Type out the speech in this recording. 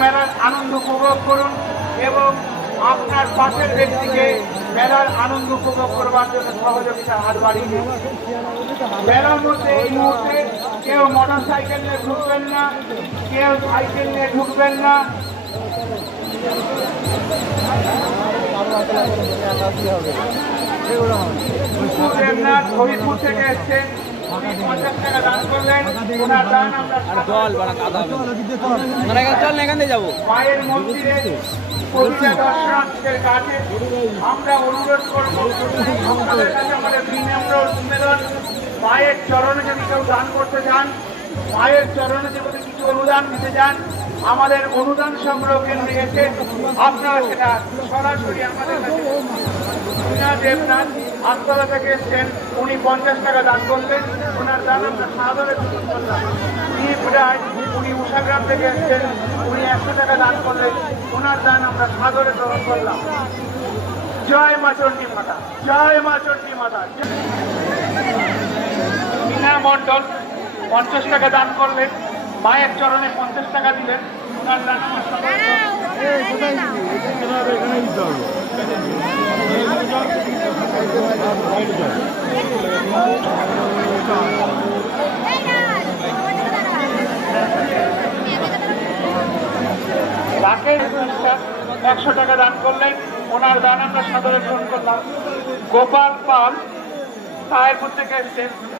মেলার আনন্দ উপভোগ করুন এবং আপনার পাশের ব্যক্তিকে মেলার আনন্দ উপভোগ করবার জন্য সহযোগিতার হাত বাড়িয়ে দিন। মেলার মধ্যে এই মুহূর্তে কেউ মোটর সাইকেল নিয়ে ঢুকবেন না, কেউ সাইকেল নিয়ে ঢুকবেন না। দেবনাথ হরিপুর থেকে এসছেন, উনি 50 টাকা দান করলেন। ওনার দান আমরা যাবো মায়ের মন্দিরে প্রতিটা দর্শনার্থীদের কাছে আমরা অনুরোধ করব, আপনাদের কাছে আমাদের বিনম্র নিবেদন, মায়ের চরণে যদি কেউ দান করতে চান, মায়ের চরণে যদি কিছু অনুদান দিতে চান, আমাদের অনুদান সংগ্রহ কেন্দ্রে এসে আপনারা সেটা সরাসরি আমাদের কাছে। দেবনাথ আমতলা থেকে এসছেন, উনি 50 টাকা দান করলেন। ওনার দান আমরা সাদরে গ্রহণ করলাম। দীপ রায়, উনি উষাগ্রাম থেকে এসছেন, উনি 100 টাকা দান করলেন। ওনার দান আমরা সাদরে গ্রহণ করলাম। জয় মা চণ্ডী মাতা, জয় মা চণ্ডী মাতা। মিনা মণ্ডল 50 টাকা দান করলেন, মায়ের চরণে 50 টাকা দিলেন। ওনার দান আমরা রাকেশ বিশ্বাস 100 টাকা দান করলেন। ওনার দান আমরা সাদরে গ্রহণ করলাম। গোপাল পাল সাহেবপুর থেকে এসছেন,